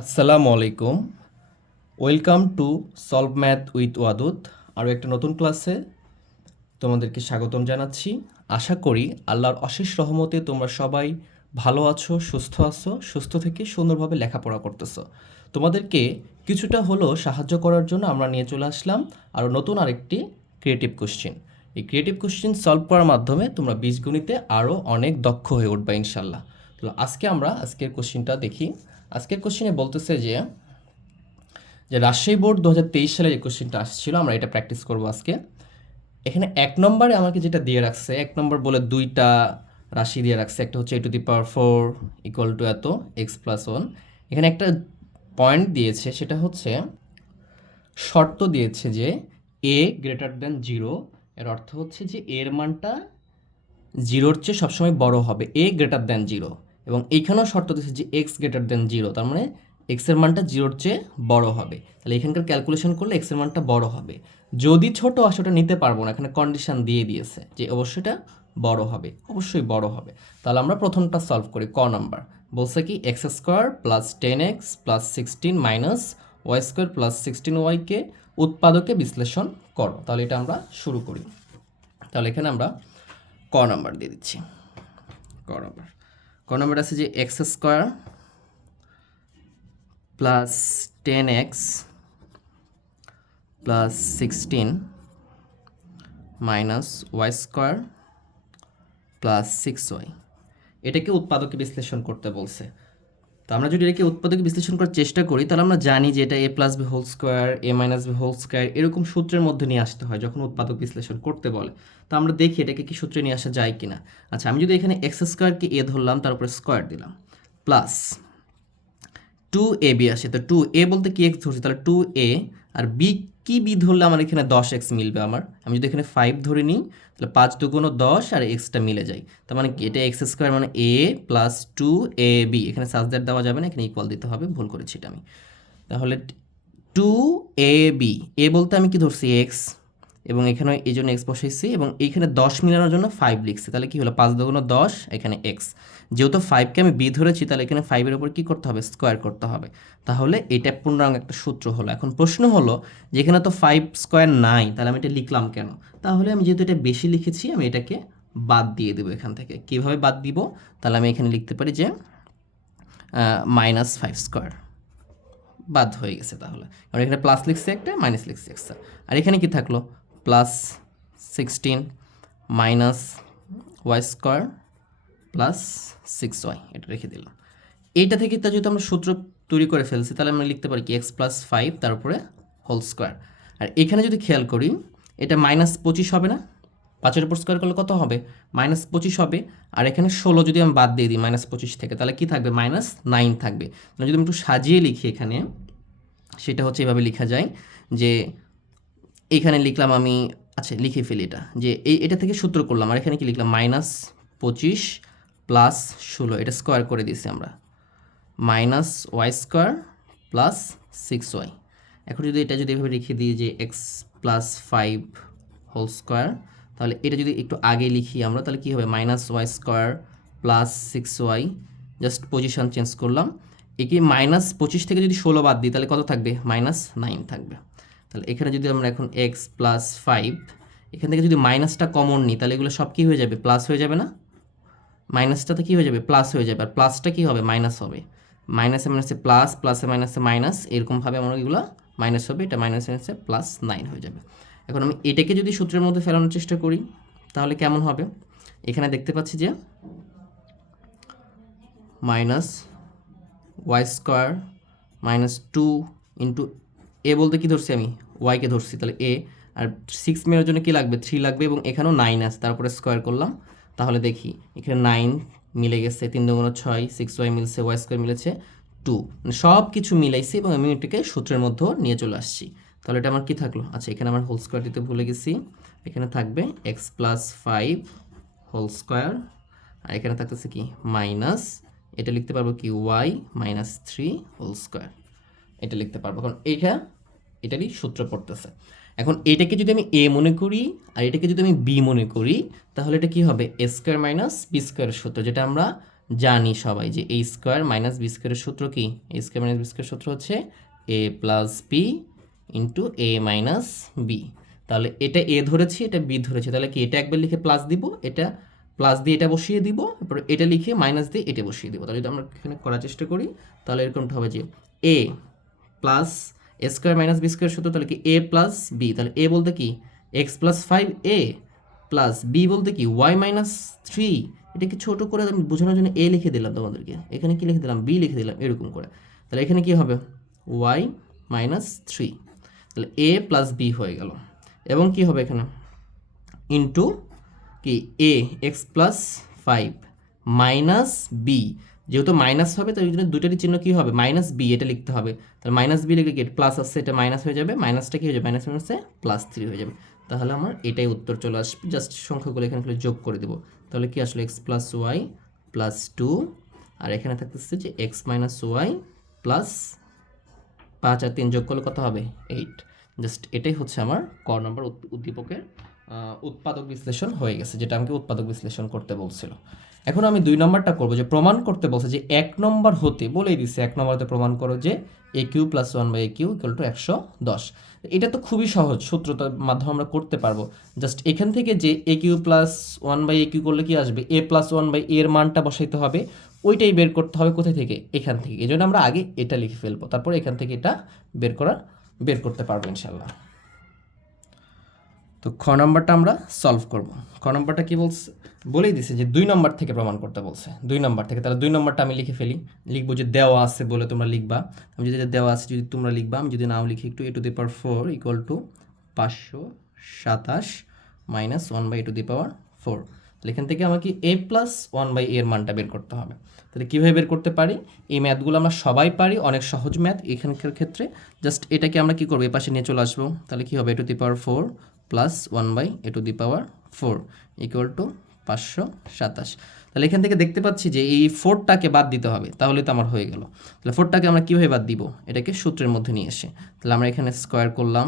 আসসালামু আলাইকুম। Welcome to solve math with Wadud আরও একটা নতুন ক্লাসে তোমাদেরকে স্বাগতম জানাচ্ছি। আশা করি আল্লাহর অশেষ রহমতে তোমরা সবাই ভালো আছো, সুস্থ আছো, সুস্থ থেকে সুন্দরভাবে লেখাপড়া করতেছো। তোমাদেরকে কিছুটা হলেও সাহায্য করার জন্য আমরা নিয়ে চলে আসলাম আরও নতুন আরেকটি ক্রিয়েটিভ কোশ্চেন এই ক্রিয়েটিভ কোশ্চেন সলভ করার মাধ্যমে তোমরা বীজগণিতে আরও অনেক দক্ষ হয়ে উঠবে ইনশাল্লাহ। তো আজকে আমরা আজকের কোশ্চেনটা দেখি। আজকের কোশ্চেনে বলতেছে যে যে রাজশাহী বোর্ড দু হাজার তেইশ সালে যে কোশ্চেনটা আসছিল, আমরা এটা প্র্যাকটিস করব আজকে। এখানে এক নম্বরে আমাকে যেটা দিয়ে রাখছে, এক নম্বর বলে দুইটা রাশি দিয়ে রাখছে। একটা হচ্ছে a to the power four equal to এত এক্স প্লাস ওয়ান এখানে একটা পয়েন্ট দিয়েছে, সেটা হচ্ছে শর্ত দিয়েছে যে এ গ্রেটার দেন জিরো এর অর্থ হচ্ছে যে এর মানটা জিরোর চেয়ে সবসময় বড় হবে। এ গ্রেটার দেন জিরো এবং এইখানেও শর্ত দিচ্ছে যে এক্স গ্রেটার দেন জিরো তার মানে এক্সের মানটা জিরোর চেয়ে বড় হবে। তাহলে এখানকার ক্যালকুলেশন করলে এক্সের মানটা বড় হবে। যদি ছোট আসে ওটা নিতে পারব না, এখানে কন্ডিশন দিয়ে দিয়েছে যে অবশ্যই এটা বড় হবে, অবশ্যই বড় হবে। তাহলে আমরা প্রথমটা সলভ করি, ক নাম্বার বলছে কি x square plus ten x plus sixteen minus y square plus sixteen ওয়াইকে উৎপাদকে বিশ্লেষণ করো। তাহলে এটা আমরা শুরু করি। তাহলে এখানে আমরা ক নাম্বার দিয়ে দিচ্ছি। ক নাম্বার ক নম্বর আছে যে x square plus ten x plus sixteen minus y square plus six y. এটাকে উৎপাদকে বিশ্লেষণ করতে বলছে। তো আমরা যদি এটাকে উৎপাদকে বিশ্লেষণ করার চেষ্টা করি, তাহলে আমরা জানি যে এটা a plus b whole square a minus b whole square এরকম সূত্রের মধ্যে নিয়ে আসতে হয় যখন উৎপাদক বিশ্লেষণ করতে বলে। তো আমরা দেখি এটাকে কি সূত্রে নিয়ে আসা যায় কিনা। আচ্ছা আমি যদি এখানে এক্স স্কোয়ারকে এ ধরলাম, তার উপরে স্কোয়ার দিলাম প্লাস টু এ বি আসে। তো টু এ বলতে কি এক্স ধরছি? তাহলে টু এ আর বি কি বি ধরলে আমার এখানে দশ এক্স মিলবে আমার? আমি যদি এখানে ফাইভ ধরে নিই, তাহলে পাঁচ দুগুণো দশ আর এক্সটা মিলে যায়। তার মানে এটা এক্স স্কোয়ার মানে a plus two a b এখানে সাজদার দেওয়া যাবে না, এখানে ইকুয়াল দিতে হবে, ভুল করেছি এটা আমি। তাহলে টু এ বি এ বলতে আমি কি ধরছি? এক্স এবং এখানে এই জন্য এক্স বসাইছি এবং এইখানে দশ মিলানোর জন্য ফাইভ লিখছি। তাহলে কি হলো? পাঁচ দুগুণ দশ, এখানে এক্স যেহেতু ফাইভকে আমি বি ধরেছি, তাহলে এখানে ফাইভের উপর কী করতে হবে? স্কোয়ার করতে হবে। তাহলে এটা পূর্ণাঙ্গ একটা সূত্র হলো। এখন প্রশ্ন হলো যে এখানে তো ফাইভ স্কোয়ার নাই তাহলে আমি এটা লিখলাম কেন? তাহলে আমি যেহেতু এটা বেশি লিখেছি, আমি এটাকে বাদ দিয়ে দেবো এখান থেকে। কীভাবে বাদ দিব? তাহলে আমি এখানে লিখতে পারি যে মাইনাস ফাইভ স্কোয়ার বাদ হয়ে গেছে তাহলে। কারণ এখানে প্লাস লিখছে একটা মাইনাস লিখছে একটা। আর এখানে কি থাকল? Plus sixteen minus y square plus six y এটা রেখে দিলাম। এইটা থেকে তা যেহেতু আমরা সূত্র তৈরি করে ফেলছি, তাহলে আমরা লিখতে পারি কি এক্স প্লাস ফাইভ তারপরে হোল স্কোয়ার আর এখানে যদি খেয়াল করি, এটা মাইনাস পঁচিশ হবে না? পাঁচের উপর স্কোয়ার করলে কত হবে? মাইনাস পঁচিশ হবে। আর এখানে ষোলো যদি আমি বাদ দিয়ে দিই মাইনাস পঁচিশ থেকে, তাহলে কি থাকবে? মাইনাস নাইন থাকবে। যদি আমি একটু সাজিয়ে লিখি এখানে, সেটা হচ্ছে এভাবে লেখা যায় যে এখানে লিখলাম আমি আচ্ছা লিখে ফেলি এটা, যে এই, এটা থেকে সূত্র করলাম, আর এখানে কি লিখলাম? মাইনাস পঁচিশ প্লাস ষোলো, এটা স্কোয়ার করে দিয়েছি আমরা। Minus y square plus six y. এখন যদি এটা যদি এভাবে রেখে দিই যে x plus five whole square, তাহলে এটা যদি একটু আগে লিখি আমরা, তাহলে কী হবে? Minus y square plus six y, just position change করলাম। একে মাইনাস পঁচিশ থেকে যদি ষোলো বাদ দিই, তাহলে কত থাকবে? মাইনাস নাইন থাকবে। তাহলে এখানে যদি আমরা এখন এক্স প্লাস ফাইভ এখান থেকে যদি মাইনাসটা কমন নিই, তাহলে এগুলো সব কী হয়ে যাবে? প্লাস হয়ে যাবে না? মাইনাসটাতে কী হয়ে যাবে? প্লাস হয়ে যাবে। আর প্লাসটা কী হবে? মাইনাস হবে। মাইনাসে মাইনাসে প্লাস প্লাসে মাইনাসে মাইনাস এরকমভাবে আমরা এগুলো মাইনাস হবে। এটা মাইনাস মাইনাসে প্লাস নাইন হয়ে যাবে। এখন আমি এটাকে যদি সূত্রের মধ্যে ফেলানোর চেষ্টা করি, তাহলে কেমন হবে? এখানে দেখতে পাচ্ছি যে minus y square minus two into a বলতে কি ধরছি আমি? ওয়াইকে ধরছি, তাহলে এ আর সিক্স মেয়ের জন্য কি লাগবে? থ্রি লাগবে এবং এখানেও নাইন আছে, তারপরে স্কোয়ার করলাম। তাহলে দেখি, এখানে নাইন মিলে গেছে, তিন দুগুণ ছয় সিক্স ওয়াই মিলছে ওয়াই স্কোয়ার মিলেছে টু মানে সব কিছু মিলাইছি এবং আমি এটাকে সূত্রের মধ্যেও নিয়ে চলে আসছি। তাহলে এটা আমার কি থাকল? আচ্ছা এখানে আমার হোল স্কোয়ার দিতে ভুলে গেছি। এখানে থাকবে x plus five whole square আর এখানে থাকতেছে কি? মাইনাস এটা লিখতে পারব কি? Y minus three whole square এটা লিখতে পারব। কারণ এইটা এটারই সূত্র পড়তেছে। এখন এটাকে যদি আমি এ মনে করি আর এটাকে যদি আমি বি মনে করি, তাহলে এটা কি হবে? A square minus b square সূত্র, যেটা আমরা জানি সবাই যে এ স্কোয়ার মাইনাস বি স্কোয়ারের সূত্র কি? A square minus b square সূত্র হচ্ছে a plus b into a minus b তাহলে এটা এ ধরেছি, এটা বি ধরেছি। তাহলে কি এটা একবার লিখে প্লাস দিব? এটা প্লাস দিয়ে এটা বসিয়ে দিব তারপর এটা লিখে মাইনাস দিয়ে এটা বসিয়ে দিব। তাহলে যদি আমরা এখানে করার চেষ্টা করি, তাহলে এরকমটা হবে যে a plus a square minus b square সূত্র তাহলে কি এ প্লাস বি তাহলে এ বলতে কি? X plus five a plus b বলতে কি? ওয়াই মাইনাস থ্রি এটাকে ছোটো করে আমি বোঝানোর জন্য এ লিখে দিলাম তোমাদেরকে। এখানে কি লিখে দিলাম? বি লিখে দিলাম এরকম করে। তাহলে এখানে কি হবে? ওয়াই মাইনাস থ্রি তাহলে এ প্লাস বি হয়ে গেল। এবং কি হবে এখানে? ইন্টু কি? A x plus five minus b যেহেতু মাইনাস হবে, তাই জন্য দুটারই চিহ্ন কী হবে? মাইনাস বি এটা লিখতে হবে। তাহলে মাইনাস বি লিখে গেট প্লাস আসছে, এটা মাইনাস হয়ে যাবে। মাইনাসটা কী হয়ে যাবে? মাইনাস মাইনাসে প্লাস থ্রি হয়ে যাবে। তাহলে আমার এটাই উত্তর চলে আসবে। জাস্ট সংখ্যাগুলো এখানে যোগ করে দেবো। তাহলে কি আসলে? X plus y plus two আর এখানে থাকতেছে যে এক্স মাইনাস ওয়াই প্লাস পাঁচ আর তিন যোগ করলে কত হবে? এইট জাস্ট এটাই হচ্ছে আমার ক নম্বর উদ্দীপকের উৎপাদক বিশ্লেষণ হয়ে গেছে, যেটা আমাকে উৎপাদক বিশ্লেষণ করতে বলছিল। এখন আমি দুই নম্বরটা করব, যে প্রমাণ করতে বলছে যে এক নম্বর হতে বলেই দিচ্ছে এক নম্বরতে প্রমাণ করো যে a cube plus one by a cube equal to একশো দশ। এটা তো খুবই সহজ, সূত্রটার মাধ্যমে আমরা করতে পারব। জাস্ট এখান থেকে যে a cube plus one by a cube করলে কি আসবে? এ প্লাস ওয়ান বাই এর মানটা বসাইতে হবে, ওইটাই বের করতে হবে কোথায় থেকে? এখান থেকে। এই জন্য আমরা আগে এটা লিখে ফেলব, তারপর এখান থেকে এটা বের করা, বের করতে পারব ইনশাল্লাহ। তো খ নম্বরটা আমরা সলভ করব। খ নম্বরটা কি বলছে? বলেই দিছে যে দুই নম্বর থেকে প্রমাণ করতে বলছে। দুই নম্বর থেকে। তাহলে দুই নম্বরটা আমি লিখে ফেলি। লিখব যে দেওয়া আছে বলে তোমরা লিখবা। আমি যদি দেওয়া আছে, যদি তোমরা লিখবা, আমি যদি নাও লিখি, একটু a to the power four equal to পাঁচশো সাতাশ minus one by a to the power four. তাহলে এখান থেকে আমাকে এ প্লাস ওয়ান বাই এর মানটা বের করতে হবে। তাহলে কীভাবে বের করতে পারি? এই ম্যাথগুলো আমরা সবাই পারি, অনেক সহজ ম্যাথ এখানকার ক্ষেত্রে জাস্ট এটাকে আমরা কী করব? এ পাশে নিয়ে চলে আসব। তাহলে কী হবে? A to the power four plus one by a to the power four equal to পাঁচশো সাতাশ। তাহলে এখান থেকে দেখতে পাচ্ছি যে এই ফোরটাকে বাদ দিতে হবে, তাহলে তো আমার হয়ে গেল। তাহলে ফোরটাকে আমরা কীভাবে বাদ দিব? এটাকে সূত্রের মধ্যে নিয়ে এসে। তাহলে আমরা এখানে স্কোয়ার করলাম।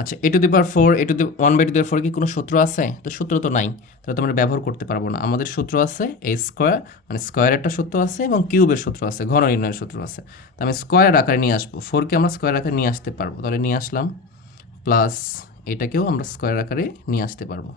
আচ্ছা a to the power four a to the one by to the four কি কোনো সূত্র আছে? তো সূত্র তো নাই, তাহলে তো আমরা ব্যবহার করতে পারব না। আমাদের সূত্র আছে এ স্কোয়ার মানে স্কোয়ার একটা সূত্র আছে এবং কিউবের সূত্র আছে, ঘন নির্ণয়ের সূত্র আছে। তো আমি স্কোয়ার আকারে নিয়ে আসব। ফোরকে আমরা স্কোয়ার আকারে নিয়ে আসতে পারব। তাহলে নিয়ে আসলাম প্লাস এটাকেও আমরা স্কোয়ার আকারে নিয়ে আসতে পারব।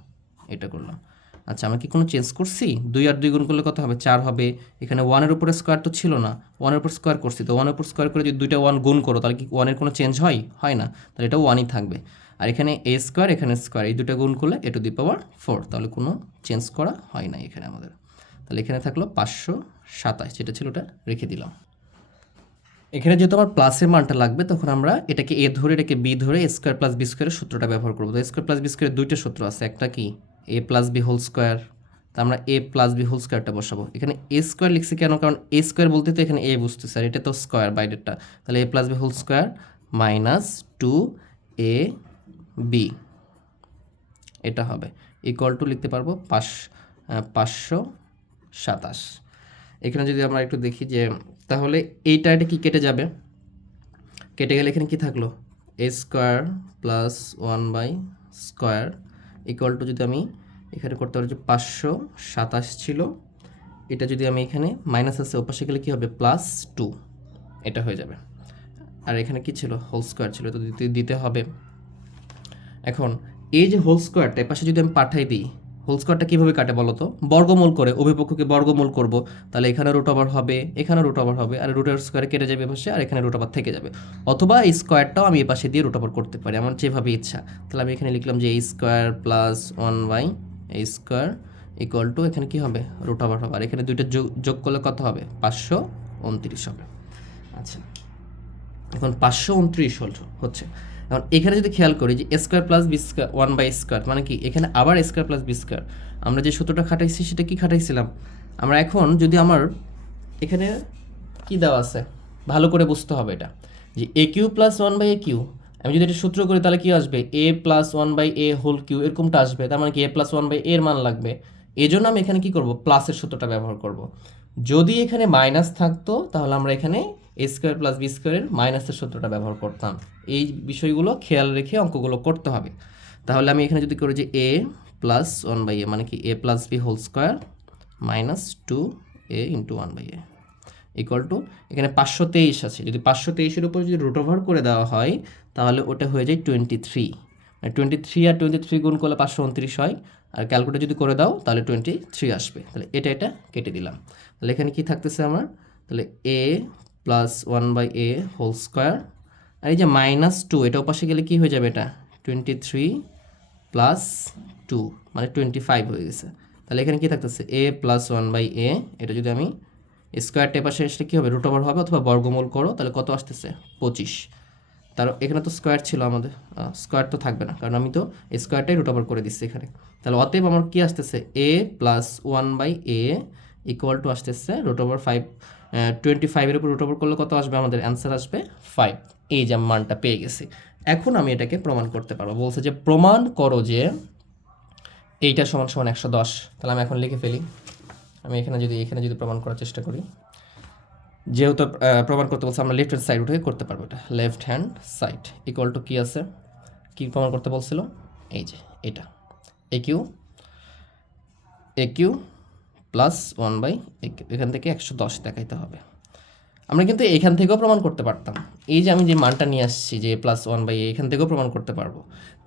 এটা করলাম। আচ্ছা আমরা কি কোনো চেঞ্জ করছি? দুই আর দুই গুণ করলে কত হবে? চার হবে। এখানে ওয়ানের উপরে স্কোয়ার তো ছিল না। ওয়ানের উপর স্কোয়ার করছি। তো ওয়ানের উপর স্কোয়ার করে যদি দুইটা ওয়ান গুণ করো, তাহলে কি ওয়ানের কোনো চেঞ্জ হয়? হয় না। তাহলে এটা ওয়ানই থাকবে। আর এখানে এ স্কোয়ার এখানে স্কোয়ার এই দুটো গুণ করলে এ টু দি পাওয়ার ফোর তাহলে কোনো চেঞ্জ করা হয় না এখানে আমাদের। তাহলে এখানে থাকল পাঁচশো সাতাশ। যেটা ছিল ওটা রেখে দিলাম। এখানে যেহেতু আমার প্লাসের মানটা লাগবে, তখন আমরা এটাকে এ ধরে, এটাকে বি ধরে এ স্কোয়ার প্লাস বি স্কোয়ারের সূত্রটা ব্যবহার করব। তো স্কোয়ার প্লাস বি স্কোয়ারের দুইটা সূত্র আছে, একটা কি? A plus b whole square তা আমরা এ প্লাস বি হোল স্কোয়ারটা বসাবো। এখানে এ স্কোয়ার লিখছি কেন? কারণ এ স্কোয়ার বলতে তো এখানে এ বুঝতে স্যার এটা তো স্কোয়ার বাইরেরটা তাহলে a plus b whole square minus two a b এটা হবে। ইকুয়াল টু লিখতে পারব পাঁচ পাঁচশো সাতাশ। এখানে যদি আমরা একটু দেখি যে, তাহলে এইটা এটা কি কেটে যাবে? কেটে গেলে এখানে কি থাকল? A square plus one by square equal to যদি আমি এখানে করতে পারি যে পাঁচশো সাতাশ ছিল, এটা যদি আমি এখানে মাইনাস আছে, ওপাশে গেলে কী হবে? প্লাস টু এটা হয়ে যাবে। আর এখানে কি ছিল? হোল স্কোয়ার ছিল, তো দিতে দিতে হবে। এখন, এই যে হোল স্কোয়ারটা এপাশে যদি আমি পাঠাই দিই হোল স্কোয়ারটা কীভাবে কাটে বলো তো? বর্গমূল করে, অভিপক্ষকে বর্গমূল করব, তাহলে এখানে রুট ওভার হবে, এখানে রুট ওভার হবে, আর রুটের স্কোয়ারে কেটে যাবে পাশে আর এখানে রুট ওভার থেকে যাবে। অথবা এই স্কোয়ারটাও আমি এ পাশে দিয়ে রুট ওভার করতে পারি, আমার যেভাবে ইচ্ছা। তাহলে আমি এখানে লিখলাম যে এই স্কোয়ার প্লাস ওয়ান বাই এই স্কোয়ার ইকুয়াল টু এখানে কী হবে? রুট ওভার হবে। আর এখানে দুইটা যোগ যোগ করলে কত হবে? পাঁচশো উনত্রিশ হবে। আচ্ছা। এখন পাঁচশো উনত্রিশ হল, হচ্ছে। এখন এখানে যদি খেয়াল করি যে square plus b square one by square মানে কি? এখানে আবার স্কোয়ার প্লাস বি স্কোয়ার আমরা যে সূত্রটা খাটাইছি, সেটা কি খাটাইছিলাম? আমরা এখন যদি আমার এখানে কি দেওয়া আছে? ভালো করে বুঝতে হবে এটা। যে a cube plus one by a cube আমি যদি এটা সূত্র করি, তাহলে কি আসবে? A plus one by a whole cube এরকমটা আসবে। তার মানে কি? এ প্লাস ওয়ান বাই এর মান লাগবে। এই জন্য আমি এখানে কি করব? প্লাসের সূত্রটা ব্যবহার করব। যদি এখানে মাইনাস থাকতো, তাহলে আমরা এখানে এ স্কোয়ার প্লাস বি স্কোয়ারের মাইনাসের সূত্রটা ব্যবহার করতাম। এই বিষয়গুলো খেয়াল রেখে অঙ্কগুলো করতে হবে। তাহলে আমি এখানে যদি করি যে a plus one by a মানে কি a plus b whole square minus two a into one by a equal to এখানে পাঁচশো তেইশ আছে। যদি পাঁচশো তেইশের উপর যদি রুট ওভার করে দেওয়া হয়, তাহলে ওটা হয়ে যায় টোয়েন্টি থ্রি মানে টোয়েন্টি থ্রি আর টোয়েন্টি থ্রি গুণ করলে পাঁচশো উনত্রিশ হয়। আর ক্যালকুলেটর যদি করে দাও, তাহলে টোয়েন্টি থ্রি আসবে। তাহলে এটা এটা কেটে দিলাম। তাহলে এখানে কি থাকতেছে আমার? তাহলে a plus one by a whole square আর এই যে মাইনাস টু এটা ওপাশে গেলে কি হয়ে যাবে এটা? টোয়েন্টি থ্রি প্লাস টু মানে টোয়েন্টি ফাইভ হয়ে গেছে। তাহলে এখানে কি থাকতেছে? A plus one by a এটা যদি আমি স্কোয়ার টেপ আসে সেটা কী হবে? রুট ওভার হবে অথবা বর্গমূল করো, তাহলে কত আসতেছে? পঁচিশ। তার এখানে তো স্কোয়ার ছিল আমাদের স্কোয়ার তো থাকবে না, কারণ আমি তো স্কোয়ারটাই রুট ওভার করে দিচ্ছি এখানে। তাহলে অতএব আমার কি আসতেছে? A plus one by a equal to আসতেছে রুট ওভার ফাইভ টোয়েন্টি ফাইভের উপর রুট ওভার করলে কত আসবে? আমাদের অ্যান্সার আসবে ফাইভ এই যে মানটা পেয়ে গেছি। এখন আমি এটাকে প্রমাণ করতে পারব। বলছে যে প্রমাণ করো যে এইটা সমান সমান একশো দশ। তাহলে আমি এখন লিখে ফেলি। আমি এখানে যদি এখানে যদি প্রমাণ করার চেষ্টা করি। যেহেতু প্রমাণ করতে বলছে আমরা লেফট হ্যান্ড সাইড উঠে করতে পারব এটা। Left hand side equal to কী আছে? কী প্রমাণ করতে বলছিল? এই যে, এটা। A cube a cube plus one by এখান থেকে একশো দশ দেখাইতে হবে। আমরা কিন্তু এখান থেকেও প্রমাণ করতে পারতাম। এই যে আমি যে মানটা নিয়ে আসছি যে প্লাস ওয়ান বাই এখান থেকেও প্রমাণ করতে পারব।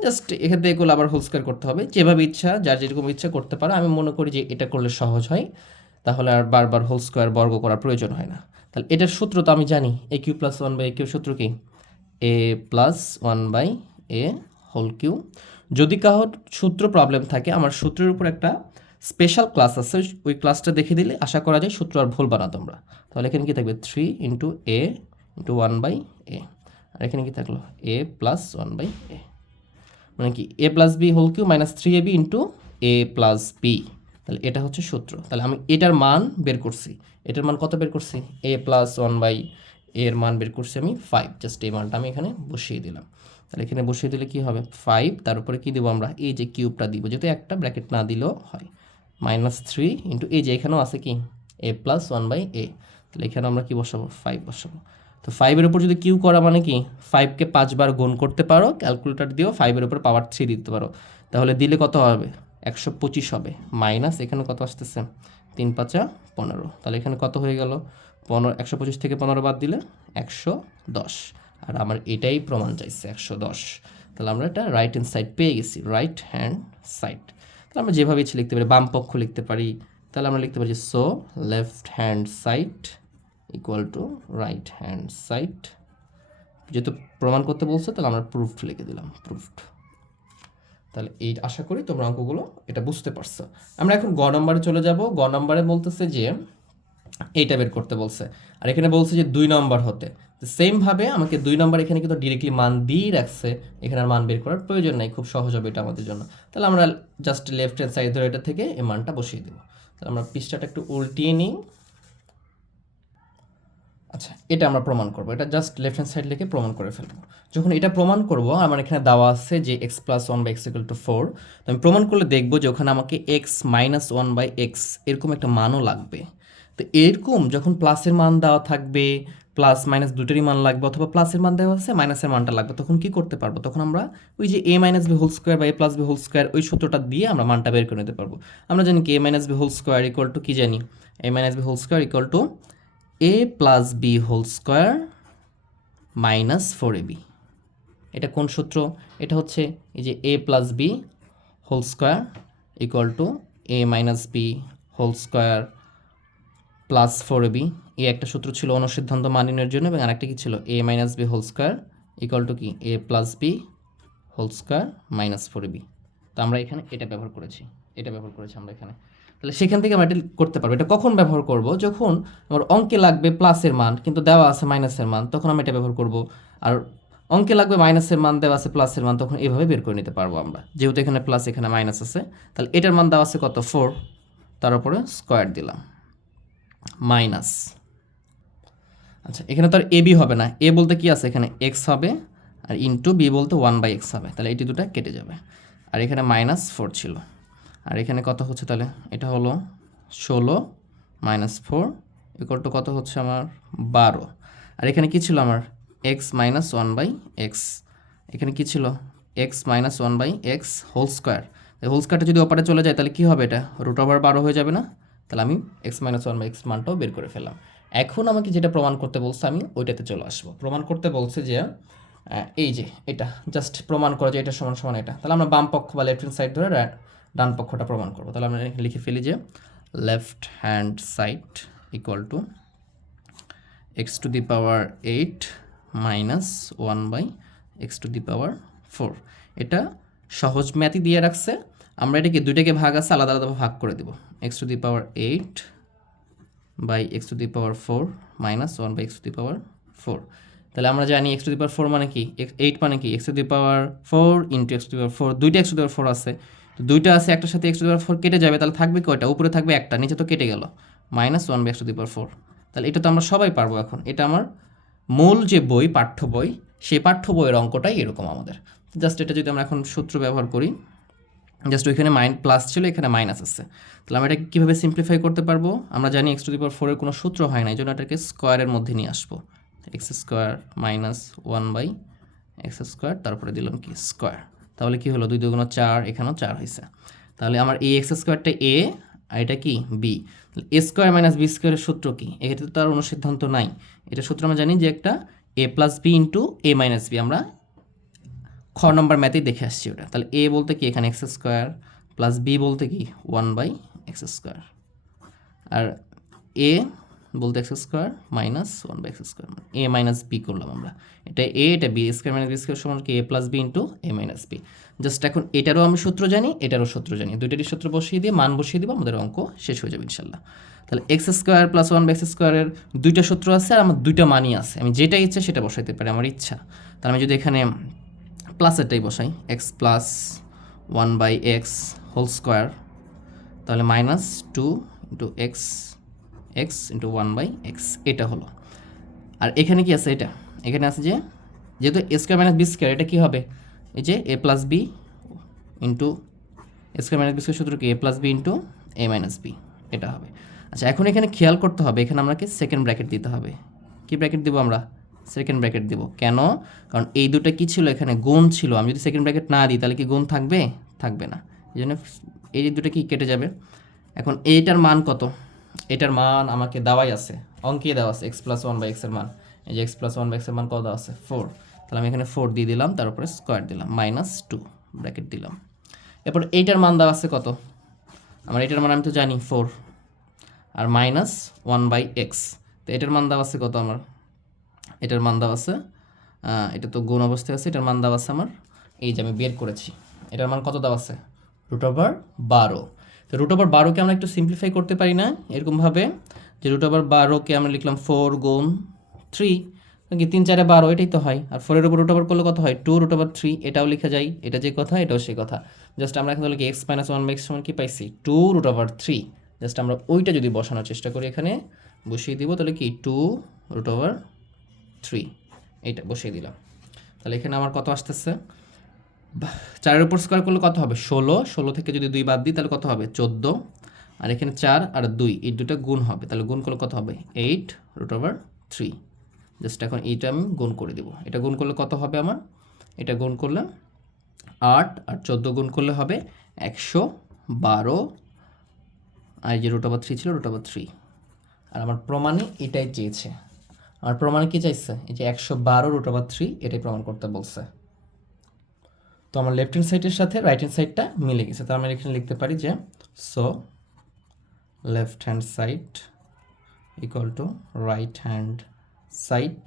জাস্ট এখান থেকে এগুলো আবার হোল স্কোয়ার করতে হবে। যেভাবে ইচ্ছা, যার যেরকম ইচ্ছা করতে পারে। আমি মনে করি যে এটা করলে সহজ হয়। তাহলে আর বারবার হোল স্কোয়ার বর্গ করার প্রয়োজন হয় না। তাহলে এটার সূত্র তো আমি জানি। A cube plus one by a cube সূত্র কি? A plus one by a whole cube. যদি কাহোর সূত্র প্রবলেম থাকে, আমার সূত্রের উপর একটা স্পেশাল ক্লাস আছে, ওই ক্লাসটা দেখে দিলে আশা করা যায় সূত্র আর ভুল বানা তোমরা। তাহলে এখানে কি থাকবে? Three into a into one by a আর এখানে কি থাকল? A plus one by a মানে কি? A plus b whole cube minus three a b into a plus b তাহলে এটা হচ্ছে সূত্র। তাহলে আমি এটার মান বের করছি। এটার মান কত বের করছি? এ প্লাস ওয়ান বাই এর মান বের করছি আমি ফাইভ জাস্ট এই মানটা আমি এখানে বসিয়ে দিলাম। তাহলে এখানে বসিয়ে দিলে কি হবে? ফাইভ তার উপরে কী দেবো আমরা? এই যে কিউবটা দিব। যেহেতু একটা ব্র্যাকেট না দিলেও হয়। মাইনাস থ্রি ইন্টু এই যে এখানেও আছে কি? A plus one by a. তাহলে এখানে আমরা কি বসাবো? ফাইভ বসাবো। তো ফাইভের উপর যদি কিউ করা মানে কি? ফাইভকে পাঁচবার গুণ করতে পারো, ক্যালকুলেটর দিয়েও ফাইভের উপর পাওয়ার থ্রি দিতে পারো। তাহলে দিলে কত হবে? একশো পঁচিশ হবে। মাইনাস এখানে কত আসতেছে? তিন পাঁচা পনেরো। তাহলে এখানে কত হয়ে গেল? পনেরো, একশো পঁচিশ থেকে পনেরো বাদ দিলে একশো দশ। আর আমার এটাই প্রমাণ চাইছে, একশো দশ। তাহলে আমরা এটা রাইট হ্যান্ড সাইড পেয়ে গেছি। রাইট হ্যান্ড সাইড তাহলে আমরা যেভাবে ইচ্ছে লিখতে পারি, বাম পক্ষ লিখতে পারি, তাহলে আমরা লিখতে পারি so left hand side equal to right hand side যেহেতু প্রমাণ করতে বলছে, তাহলে আমরা প্রুফ লিখে দিলাম প্রুফড তাহলে এই, আশা করি তোমরা অঙ্কগুলো এটা বুঝতে পারছ। আমরা এখন গ নম্বরে চলে যাব। গ নম্বরে বলতেছে যে এইটা বের করতে বলছে। আর এখানে বলছে যে দুই নম্বর হতে। সেমভাবে আমাকে দুই নম্বর এখানে কিন্তু ডিরেক্টলি মান দিয়েই রাখছে। এখানে আর মান বের করার প্রয়োজন নাই, খুব সহজ হবে এটা আমাদের জন্য। তাহলে আমরা জাস্ট লেফট হ্যান্ড সাইড ধরে এটা থেকে এই মানটা বসিয়ে দেবো। তাহলে আমরা পৃষ্ঠাটা একটু উল্টিয়ে নিই। আচ্ছা এটা আমরা প্রমাণ করব। এটা জাস্ট লেফট হ্যান্ড সাইড লিখে প্রমাণ করে ফেলব। যখন এটা প্রমাণ করব, আমার এখানে দেওয়া আছে যে x plus one by x equal to four তো আমি প্রমাণ করলে দেখব যে ওখানে আমাকে x minus one by x এরকম একটা মানও লাগবে। তো এরকম যখন প্লাসের মান দেওয়া থাকবে প্লাস মাইনাস দুটোরই মান লাগবে অথবা প্লাসের মান দেওয়া আছে মাইনাসের মানটা লাগবে, তখন কি করতে পারব? তখন আমরা ওই যে a minus b whole square বা a plus b whole square ওই সূত্রটা দিয়ে আমরা মানটা বের করে নিতে পারব। আমরা জানি কি a minus b whole square equal to কি জানি? A minus b whole square equal to a plus b whole square minus four a b এটা কোন সূত্র? এটা হচ্ছে এই যে a plus b whole square equal to a minus b whole square plus four b এই একটা সূত্র ছিল অনুসিদ্ধান্ত মানিনের জন্য এবং আরেকটা কি ছিল? A minus b whole square equal to কি? A plus b whole square minus four b. তো আমরা এখানে এটা ব্যবহার করেছি, এটা ব্যবহার করেছি আমরা এখানে। তাহলে সেখান থেকে আমরা এটা করতে পারব। এটা কখন ব্যবহার করব? যখন আমার অঙ্কে লাগবে প্লাসের মান, কিন্তু দেওয়া আছে মাইনাসের মান, তখন আমরা এটা ব্যবহার করব। আর অঙ্কে লাগবে মাইনাসের মান, দেওয়া আছে প্লাসের মান, তখন এইভাবে বের করে নিতে পারব আমরা। যেহেতু এখানে প্লাস এখানে মাইনাস আছে, তাহলে এটার মান দেওয়া আছে কত? ফোর তার উপরে স্কোয়ার দিলাম। মাইনাস। আচ্ছা এখানে তো আর এ বি হবে না। এ বলতে কি আছে? এখানে এক্স হবে আর ইন্টু বি বলতে ওয়ান বাই এক্স হবে। তাহলে এটি দুটো কেটে যাবে। আর এখানে মাইনাস ফোর ছিল। আর এখানে কত হচ্ছে তাহলে? এটা হলো ষোলো মাইনাস ফোর ইকুয়াল টু কত হচ্ছে আমার? বারো। আর এখানে কি ছিল আমার? X minus one by x এখানে কি ছিল? X minus one by x whole square whole স্কোয়ারটা যদি ওপারে চলে যায়, তাহলে কি হবে এটা? রুট ওভার বারো হয়ে যাবে না? তাহলে আমি x minus one by x মানটাও বের করে ফেললাম। এখন আমাকে যেটা প্রমাণ করতে বলছে আমি, ওইটাতে চলে আসব। প্রমাণ করতে বলছে যে এই যে, এটা জাস্ট প্রমাণ করা যে এটা সমান সমান এটা। তাহলে আমরা বাম পক্ষ বা লেফট হ্যান্ড সাইড ধরে ডান পক্ষটা প্রমাণ করব। তাহলে আমরা লিখে ফেলি যে left hand side equal to x to the power eight minus one by x to the power four এটা সহজ ম্যাথই দিয়ে রাখছে। আমরা এটাকে দুইটাকে ভাগ আছে, আলাদা আলাদা ভাগ করে দেবো। X to the power eight by x to the power four minus one by x to the power four তাহলে আমরা জানি x to the power four মানে কি? এইট মানে কি? X to the power four into x to the power four দুইটা x to the power four আছে। তো দুইটা আছে, একটার সাথে x to the power four কেটে যাবে, তাহলে থাকবে কয়টা? উপরে থাকবে একটা, নিচে তো কেটে গেল। Minus one by x to the power four তাহলে এটা তো আমরা সবাই পারব এখন। এটা আমার মূল যে বই, পাঠ্য বই, সেই পাঠ্য বইয়ের অঙ্কটাই এরকম আমাদের। জাস্ট এটা যদি আমরা এখন সূত্র ব্যবহার করি জাস্ট ওইখানে মাইন, প্লাস ছিল এখানে মাইনাস আছে। তাহলে আমরা এটাকে কীভাবে সিম্পলিফাই করতে পারব? আমরা জানি এক্স টু দি পাওয়ার ফোরের কোনো সূত্র হয় না, এই জন্য এটাকে স্কোয়ারের মধ্যে নিয়ে আসব। X square minus one by x square তারপরে দিলাম কি? স্কোয়ার তাহলে কি হলো? দুই দুগুণ চার, এখানেও চার হয়েছে। তাহলে আমার এই এক্স স্কোয়ারটা এ আর এটা কি? B a square minus b স্কোয়ারের সূত্র কি? এক্ষেত্রে তো তার অনুসিদ্ধান্ত নাই। এটা সূত্র আমরা জানি যে একটা a plus b into a minus b আমরা খ নম্বর ম্যাথেই দেখে আসছি ওটা। তাহলে এ বলতে কি এখানে এক্স স্কোয়ার প্লাস বি বলতে কি ওয়ান বাই এক্স স্কোয়ার। আর এ বলতে x square minus one by x square. A minus b করলাম আমরা। এটা এ, এটা b square minus b square সমান কি? A plus b into a minus b. Just এখন এটারও আমি সূত্র জানি, এটারও সূত্র জানি। দুইটারই সূত্র বসিয়ে দিয়ে, মান বসিয়ে দিব, আমাদের অঙ্ক শেষ হয়ে যাবে ইনশাল্লাহ। তাহলে x square plus one by x স্কোয়ারের দুইটা সূত্র আছে আর আমার দুইটা মানই আছে। আমি যেটা ইচ্ছা সেটা বসাইতে পারি, আমার ইচ্ছা। তাহলে আমি যদি এখানে প্লাসেরটাই বসাই x plus one by x whole square তাহলে minus two into x x into one by x এটা হলো। আর এখানে কি আছে এটা? এখানে আছে যে, যেহেতু a square minus b square এটা কী হবে? এই যে a plus b into a square minus b square সূত্র কি a plus b into a minus b এটা হবে। আচ্ছা এখন এখানে খেয়াল করতে হবে, এখানে আমাকে সেকেন্ড ব্র্যাকেট দিতে হবে। কি ব্র্যাকেট দিব আমরা? সেকেন্ড ব্র্যাকেট দিব। কেন? কারণ এই দুটো কি ছিল? এখানে গুণ ছিল। আমি যদি সেকেন্ড ব্র্যাকেট না দিই, তাহলে কি গুণ থাকবে? থাকবে না। এই জন্য এই দুটো কি কেটে যাবে? এখন এইটার মান কত? এটার মান আমাকে দেওয়াই আছে। অঙ্কে দেওয়া আছে। এক্স প্লাস ওয়ান বাই এক্সের মান। এই যে এক্স প্লাস ওয়ান বাই এক্সের মান কত দেওয়া আছে? ফোর তাহলে আমি এখানে ফোর দিয়ে দিলাম তারপরে স্কোয়ার দিলাম। মাইনাস টু ব্র্যাকেট দিলাম। এরপর এইটার মান দেওয়া আছে কত? আমার এটার মান আমি তো জানি ফোর আর মাইনাস ওয়ান বাই এক্স তো এটার মান দেওয়া আছে কত আমার? এটার মান দেওয়া আছে এটা তো গুণ অবস্থায় আছে এটার মান দেওয়া আছে আমার। এই যে আমি বের করেছি এটার মান কত দেওয়া আছে? রুট ওভার বারো। তো রুট ওভার বারোকে আমরা একটু সিম্পলিফাই করতে পারি না এরকমভাবে যে রুট ওভার বারোকে আমরা লিখলাম ফোর গুণ থ্রি কি তিন চারে বারো এটাই তো হয়। আর ফোরের উপর রুট ওভার করলে কত হয়? টু রুট ওভার থ্রি এটাও লেখা যায় এটা যে কথা এটাও সেই কথা। জাস্ট আমরা এখন তাহলে কি x minus one by x সমান কি পাইছি? Two root over three just আমরা ওইটা যদি বসানোর চেষ্টা করি এখানে বসিয়ে দিব তাহলে কি? টু রুট ওভার থ্রি এইটা বসিয়ে দিলাম। তাহলে এখানে আমার কত আসতেছে? চারের উপর স্কোয়ার করলে কত হবে? ষোলো ষোলো থেকে যদি দুই বাদ দিই, তাহলে কত হবে? চোদ্দ। আর এখানে চার আর দুই, এই দুটো গুণ হবে। তাহলে গুণ করলে কত হবে? Eight root over three just এখন এইটা আমি গুণ করে দেবো। এটা গুণ করলে কত হবে আমার? এটা গুণ করলে আট, আর চোদ্দ গুণ করলে হবে একশো বারো। আর যে রুট ওভার থ্রি ছিল রুট ওভার থ্রি আর আমার প্রমাণে এটাই চেয়েছে। আমার প্রমাণে কি চাইছে? এই যে একশো বারো রুট ওভার থ্রি এটাই প্রমাণ করতে বলছে। তো আমার লেফট হ্যান্ড সাইডের সাথে রাইট হ্যান্ড সাইডটা মিলে গেছে। তো আমরা এখানে লিখতে পারি যে so left hand side equal to right hand side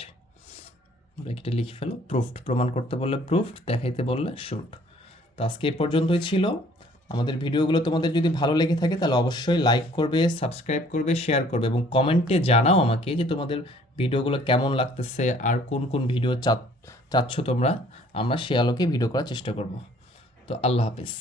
ব্র্যাকেটে লিখে ফেলো প্রুফড প্রমাণ করতে বললে প্রুফড দেখাইতে বললে শুট তো আজকে এ পর্যন্তই ছিল। আমাদের ভিডিওগুলো তোমাদের যদি ভালো লেগে থাকে, তাহলে অবশ্যই লাইক করবে সাবস্ক্রাইব করবে শেয়ার করবে এবং কমেন্টে জানাও আমাকে যে তোমাদের ভিডিওগুলো কেমন লাগতেছে আর কোন কোন ভিডিও চা, চাচ্ছ তোমরা, আমরা সে আলোকে ভিডিও করার চেষ্টা করব। তো আল্লাহ হাফিজ।